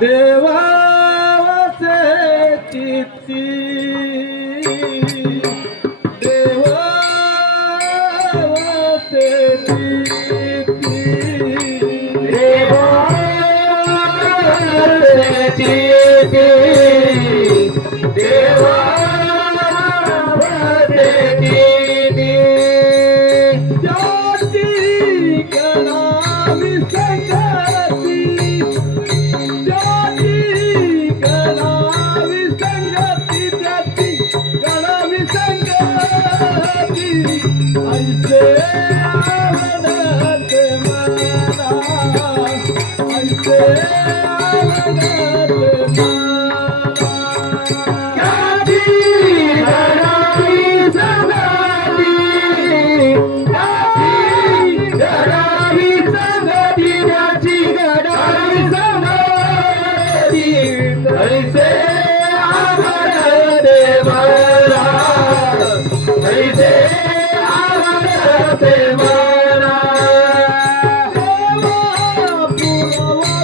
देवाचे चित्ती. देवाचे चित्ती. देवाचे चित्ती. Deus.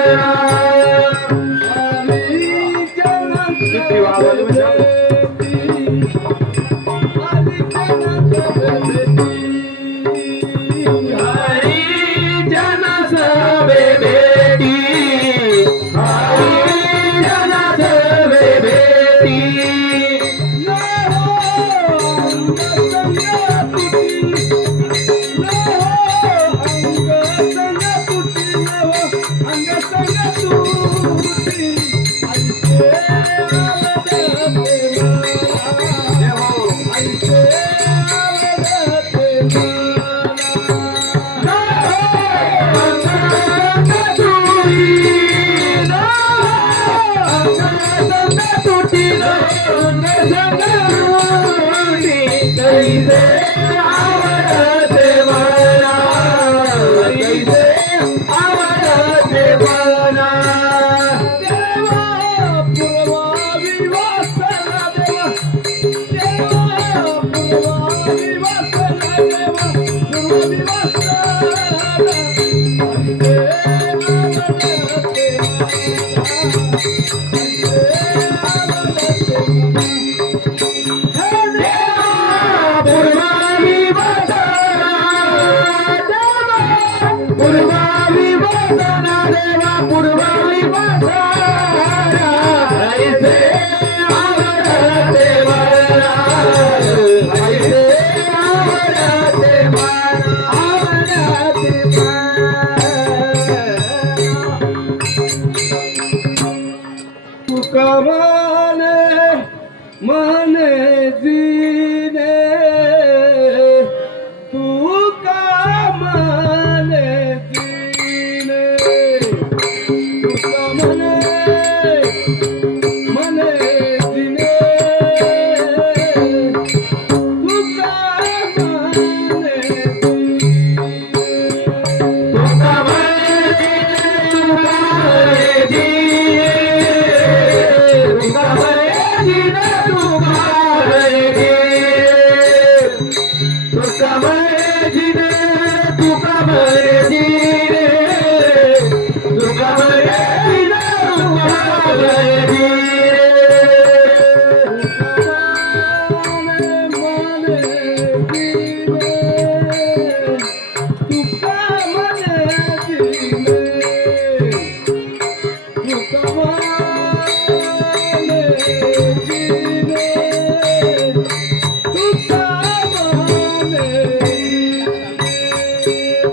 Yeah. Yeah. Yeah. Yeah. I put it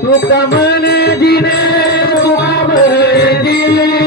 तुका मन दिले दिले.